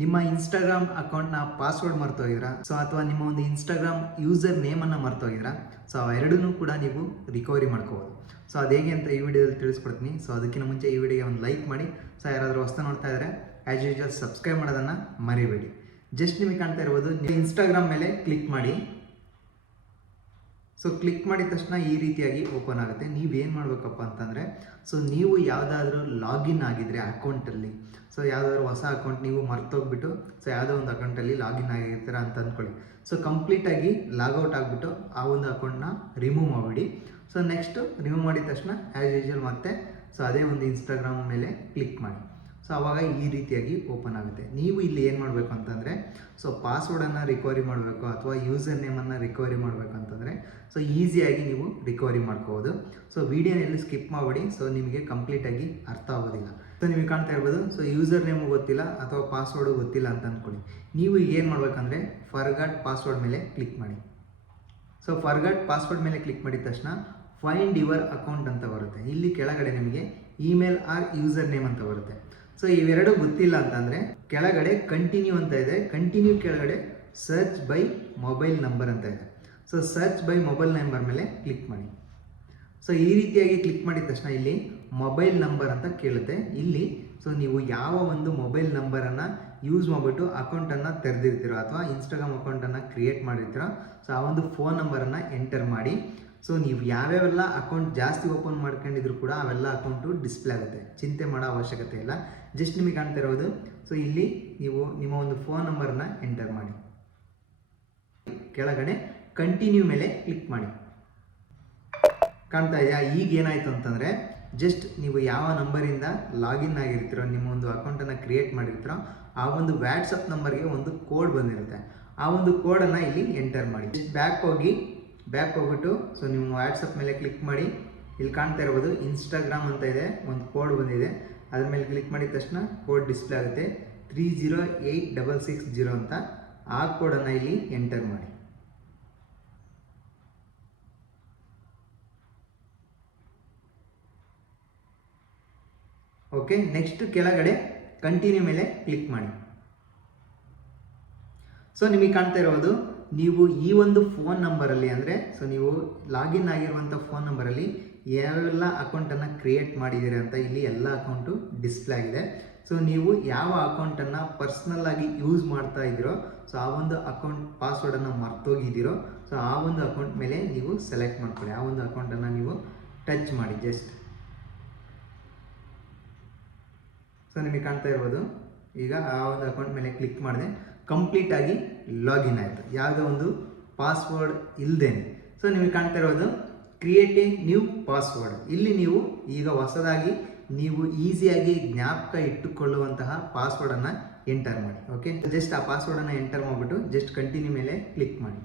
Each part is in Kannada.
ನಿಮ್ಮ ಇನ್ಸ್ಟಾಗ್ರಾಮ್ ಅಕೌಂಟ್ನ ಪಾಸ್ವರ್ಡ್ ಮರ್ತೋಗಿದ್ರಾ, ಸೊ ಅಥವಾ ನಿಮ್ಮ ಒಂದು ಇನ್ಸ್ಟಾಗ್ರಾಮ್ ಯೂಸರ್ ನೇಮನ್ನು ಮರ್ತೋಗಿದ್ರಾ, ಸೊ ಅವೆರಡನ್ನೂ ಕೂಡ ನೀವು ರಿಕವರಿ ಮಾಡ್ಕೋಬೋದು. ಸೊ ಅದು ಹೇಗೆ ಅಂತ ಈ ವಿಡಿಯೋದಲ್ಲಿ ತಿಳಿಸ್ಕೊಡ್ತೀನಿ. ಸೊ ಅದಕ್ಕಿಂತ ಮುಂಚೆ ಈ ವಿಡಿಯೋಗೆ ಒಂದು ಲೈಕ್ ಮಾಡಿ. ಸೊ ಯಾರಾದರೂ ಹೊಸ ನೋಡ್ತಾ ಇದ್ದರೆ ಆ್ಯಸ್ ಯೂಶುವಲ್ ಸಬ್ಸ್ಕ್ರೈಬ್ ಮಾಡೋದನ್ನು ಮರಿಬೇಡಿ. ಜಸ್ಟ್ ನಿಮಗೆ ಕಾಣ್ತಾ ಇರ್ಬೋದು, ನೀವು ಇನ್ಸ್ಟಾಗ್ರಾಮ್ ಮೇಲೆ ಕ್ಲಿಕ್ ಮಾಡಿ. ಸೊ ಕ್ಲಿಕ್ ಮಾಡಿದ ತಕ್ಷಣ ಈ ರೀತಿಯಾಗಿ ಓಪನ್ ಆಗುತ್ತೆ. ನೀವೇನು ಮಾಡಬೇಕಪ್ಪ ಅಂತಂದರೆ, ಸೊ ನೀವು ಯಾವುದಾದ್ರೂ ಲಾಗಿನ್ ಆಗಿದ್ರೆ ಅಕೌಂಟಲ್ಲಿ, ಸೊ ಯಾವುದಾದ್ರೂ ಹೊಸ ಅಕೌಂಟ್ ನೀವು ಮರ್ತೋಗ್ಬಿಟ್ಟು ಸೊ ಯಾವುದೋ ಒಂದು ಅಕೌಂಟಲ್ಲಿ ಲಾಗಿನ್ ಆಗಿರ್ತೀರ ಅಂತ ಅಂದ್ಕೊಳ್ಳಿ. ಸೊ ಕಂಪ್ಲೀಟಾಗಿ ಲಾಗೌಟ್ ಆಗಿಬಿಟ್ಟು ಆ ಒಂದು ಅಕೌಂಟ್ನ ರಿಮೂವ್ ಮಾಡಿಬಿಡಿ. ಸೊ ನೆಕ್ಸ್ಟು ರಿಮೂವ್ ಮಾಡಿದ ತಕ್ಷಣ ಆ್ಯಸ್ ಯೂಶುವಲ್ ಮತ್ತೆ ಸೊ ಅದೇ ಒಂದು ಇನ್ಸ್ಟಾಗ್ರಾಮ್ ಮೇಲೆ ಕ್ಲಿಕ್ ಮಾಡಿ. ಸೊ ಆವಾಗ ಈ ರೀತಿಯಾಗಿ ಓಪನ್ ಆಗುತ್ತೆ. ನೀವು ಇಲ್ಲಿ ಏನು ಮಾಡಬೇಕು ಅಂತಂದರೆ, ಸೊ ಪಾಸ್ವರ್ಡನ್ನು ರಿಕವರಿ ಮಾಡಬೇಕು ಅಥವಾ ಯೂಸರ್ ನೇಮನ್ನು ರಿಕವರಿ ಮಾಡಬೇಕು ಅಂತಂದರೆ ಸೊ ಈಸಿಯಾಗಿ ನೀವು ರಿಕವರಿ ಮಾಡ್ಕೋಬೋದು. ಸೊ ವಿಡಿಯೋನಲ್ಲಿ ಸ್ಕಿಪ್ ಮಾಡಿಬಿಡಿ, ಸೊ ನಿಮಗೆ ಕಂಪ್ಲೀಟಾಗಿ ಅರ್ಥ ಆಗೋದಿಲ್ಲ. ಸೊ ನಿಮಗೆ ಕಾಣ್ತಾ ಇರ್ಬೋದು, ಸೊ ಯೂಸರ್ ನೇಮು ಗೊತ್ತಿಲ್ಲ ಅಥವಾ ಪಾಸ್ವರ್ಡು ಗೊತ್ತಿಲ್ಲ ಅಂತ ಅಂದ್ಕೊಳ್ಳಿ. ನೀವು ಏನು ಮಾಡಬೇಕಂದ್ರೆ ಫರ್ಗಾಟ್ ಪಾಸ್ವರ್ಡ್ ಮೇಲೆ ಕ್ಲಿಕ್ ಮಾಡಿ. ಸೊ ಫರ್ಗಾಟ್ ಪಾಸ್ವರ್ಡ್ ಮೇಲೆ ಕ್ಲಿಕ್ ಮಾಡಿದ ತಕ್ಷಣ ಫೈಂಡ್ ಯುವರ್ ಅಕೌಂಟ್ ಅಂತ ಬರುತ್ತೆ. ಇಲ್ಲಿ ಕೆಳಗಡೆ ನಿಮಗೆ ಇಮೇಲ್ ಆರ್ ಯೂಸರ್ ನೇಮ್ ಅಂತ ಬರುತ್ತೆ. ಸೊ ಇವೆರಡು ಗೊತ್ತಿಲ್ಲ ಅಂತಂದರೆ ಕೆಳಗಡೆ ಕಂಟಿನ್ಯೂ ಅಂತ ಇದೆ, ಕಂಟಿನ್ಯೂ ಕೆಳಗಡೆ ಸರ್ಚ್ ಬೈ ಮೊಬೈಲ್ ನಂಬರ್ ಅಂತ ಇದೆ. So search by mobile number ಮೇಲೆ ಕ್ಲಿಕ್ ಮಾಡಿ. ಸೊ ಈ ರೀತಿಯಾಗಿ ಕ್ಲಿಕ್ ಮಾಡಿದ ತಕ್ಷಣ ಇಲ್ಲಿ ಮೊಬೈಲ್ ನಂಬರ್ ಅಂತ ಕೇಳುತ್ತೆ. ಇಲ್ಲಿ ಸೊ ನೀವು ಯಾವ ಒಂದು ಮೊಬೈಲ್ ನಂಬರನ್ನು ಯೂಸ್ ಮಾಡಿಬಿಟ್ಟು ಅಕೌಂಟನ್ನು ತೆರೆದಿರ್ತೀರೋ ಅಥವಾ ಇನ್ಸ್ಟಾಗ್ರಾಮ್ ಅಕೌಂಟನ್ನು ಕ್ರಿಯೇಟ್ ಮಾಡಿರ್ತೀರೋ, ಸೊ ಆ ಒಂದು ಫೋನ್ ನಂಬರನ್ನು ಎಂಟರ್ ಮಾಡಿ. ಸೊ ನೀವು ಯಾವ್ಯಾವೆಲ್ಲ ಅಕೌಂಟ್ ಜಾಸ್ತಿ ಓಪನ್ ಮಾಡ್ಕೊಂಡಿದ್ರು ಕೂಡ ಅವೆಲ್ಲ ಅಕೌಂಟು ಡಿಸ್ಪ್ಲೇ ಆಗುತ್ತೆ, ಚಿಂತೆ ಮಾಡೋ ಅವಶ್ಯಕತೆ ಇಲ್ಲ. ಜಸ್ಟ್ ನಿಮಗೆ ಕಾಣ್ತಾ ಇರೋದು, ಸೊ ಇಲ್ಲಿ ನೀವು ನಿಮ್ಮ ಒಂದು ಫೋನ್ ನಂಬರನ್ನು ಎಂಟರ್ ಮಾಡಿ. ಕೆಳಗಡೆ ಕಂಟಿನ್ಯೂ ಮೇಲೆ ಕ್ಲಿಕ್ ಮಾಡಿ. ಕಾಣ್ತಾ ಇದೆಯಾ? ಈಗ ಏನಾಯಿತು ಅಂತಂದರೆ, ಜಸ್ಟ್ ನೀವು ಯಾವ ನಂಬರಿಂದ ಲಾಗಿನ್ ಆಗಿರ್ತೀರೋ, ನಿಮ್ಮ ಒಂದು ಅಕೌಂಟನ್ನು ಕ್ರಿಯೇಟ್ ಮಾಡಿರ್ತೀರೋ ಆ ಒಂದು ವ್ಯಾಟ್ಸಪ್ ನಂಬರ್ಗೆ ಒಂದು ಕೋಡ್ ಬಂದಿರುತ್ತೆ. ಆ ಒಂದು ಕೋಡನ್ನು ಇಲ್ಲಿ ಎಂಟರ್ ಮಾಡಿ. ಬ್ಯಾಕ್ ಹೋಗ್ಬಿಟ್ಟು ಸೊ ನಿಮ್ಮ ವಾಟ್ಸಪ್ ಮೇಲೆ ಕ್ಲಿಕ್ ಮಾಡಿ. ಇಲ್ಲಿ ಕಾಣ್ತಾ ಇರ್ಬೋದು ಇನ್ಸ್ಟಾಗ್ರಾಮ್ ಅಂತ ಇದೆ, ಒಂದು ಕೋಡ್ ಬಂದಿದೆ. ಅದ್ರ ಮೇಲೆ ಕ್ಲಿಕ್ ಮಾಡಿದ ತಕ್ಷಣ ಕೋಡ್ ಡಿಸ್ಪ್ಲೇ ಆಗುತ್ತೆ 308660 ಅಂತ. ಆ ಕೋಡನ್ನು ಇಲ್ಲಿ ಎಂಟರ್ ಮಾಡಿ. ಓಕೆ, ನೆಕ್ಸ್ಟ್ ಕೆಳಗಡೆ ಕಂಟಿನ್ಯೂ ಮೇಲೆ ಕ್ಲಿಕ್ ಮಾಡಿ. ಸೊ ನಿಮಗೆ ಕಾಣ್ತಾ ಇರೋದು, ನೀವು ಈ ಒಂದು ಫೋನ್ ನಂಬರಲ್ಲಿ ಅಂದರೆ ಸೊ ನೀವು ಲಾಗಿನ್ ಆಗಿರುವಂಥ ಫೋನ್ ನಂಬರಲ್ಲಿ ಯಾವೆಲ್ಲ ಅಕೌಂಟನ್ನು ಕ್ರಿಯೇಟ್ ಮಾಡಿದ್ದೀರಿ ಅಂತ ಇಲ್ಲಿ ಎಲ್ಲ ಅಕೌಂಟು ಡಿಸ್ಪ್ಲೇ ಆಗಿದೆ. ಸೊ ನೀವು ಯಾವ ಅಕೌಂಟನ್ನು ಪರ್ಸ್ನಲ್ಲಾಗಿ ಯೂಸ್ ಮಾಡ್ತಾ ಇದ್ದೀರೋ, ಸೊ ಆ ಒಂದು ಅಕೌಂಟ್ ಪಾಸ್ವರ್ಡನ್ನು ಮರ್ತೋಗಿದ್ದೀರೋ, ಸೊ ಆ ಒಂದು ಅಕೌಂಟ್ ಮೇಲೆ ನೀವು ಸೆಲೆಕ್ಟ್ ಮಾಡ್ಕೊಳ್ಳಿ. ಆ ಒಂದು ಅಕೌಂಟನ್ನು ನೀವು ಟಚ್ ಮಾಡಿ ಜಸ್ಟ್. ಸೊ ನಿಮಗೆ ಕಾಣ್ತಾ ಇರ್ಬೋದು, ಈಗ ಆ ಒಂದು ಅಕೌಂಟ್ ಮೇಲೆ ಕ್ಲಿಕ್ ಮಾಡಿದೆ, ಕಂಪ್ಲೀಟಾಗಿ ಲಾಗಿನ್ ಆಯಿತು, ಯಾವುದೋ ಒಂದು ಪಾಸ್ವರ್ಡ್ ಇಲ್ಲದೇನೆ. ಸೊ ನಿಮಗೆ ಕಾಣ್ತಾ ಇರೋದು ಕ್ರಿಯೇಟ್ ಎ ನ್ಯೂ ಪಾಸ್ವರ್ಡ್. ಇಲ್ಲಿ ನೀವು ಈಗ ಹೊಸದಾಗಿ ನೀವು ಈಸಿಯಾಗಿ ಜ್ಞಾಪಕ ಇಟ್ಟುಕೊಳ್ಳುವಂತಹ ಪಾಸ್ವರ್ಡನ್ನು ಎಂಟರ್ ಮಾಡಿ. ಓಕೆ, ಜಸ್ಟ್ ಆ ಪಾಸ್ವರ್ಡನ್ನು ಎಂಟರ್ ಮಾಡಿಬಿಟ್ಟು ಜಸ್ಟ್ ಕಂಟಿನ್ಯೂ ಮೇಲೆ ಕ್ಲಿಕ್ ಮಾಡಿ.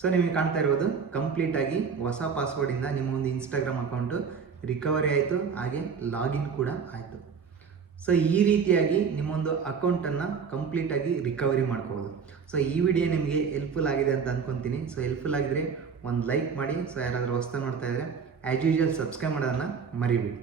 ಸೊ ನಿಮಗೆ ಕಾಣ್ತಾ ಇರೋದು ಕಂಪ್ಲೀಟಾಗಿ ಹೊಸ ಪಾಸ್ವರ್ಡಿಂದ ನಿಮ್ಮ ಒಂದು ಇನ್ಸ್ಟಾಗ್ರಾಮ್ ಅಕೌಂಟು ರಿಕವರಿ ಆಯಿತು, ಹಾಗೆ ಲಾಗಿನ್ ಕೂಡ ಆಯಿತು. ಸೊ ಈ ರೀತಿಯಾಗಿ ನಿಮ್ಮೊಂದು ಅಕೌಂಟನ್ನು ಕಂಪ್ಲೀಟಾಗಿ ರಿಕವರಿ ಮಾಡ್ಕೋಬೋದು. ಸೊ ಈ ವಿಡಿಯೋ ನಿಮಗೆ ಹೆಲ್ಪ್ಫುಲ್ ಆಗಿದೆ ಅಂತ ಅಂದ್ಕೊತೀನಿ. ಸೊ ಹೆಲ್ಪ್ಫುಲ್ ಆಗಿದ್ರೆ ಒಂದು ಲೈಕ್ ಮಾಡಿ. ಸೊ ಯಾರಾದರೂ ಹೊಸ್ತಾ ನೋಡ್ತಾ ಇದ್ದರೆ ಆ್ಯಸ್ ಯೂಶುವಲ್ ಸಬ್ಸ್ಕ್ರೈಬ್ ಮಾಡೋದನ್ನು ಮರಿಬೇಡಿ.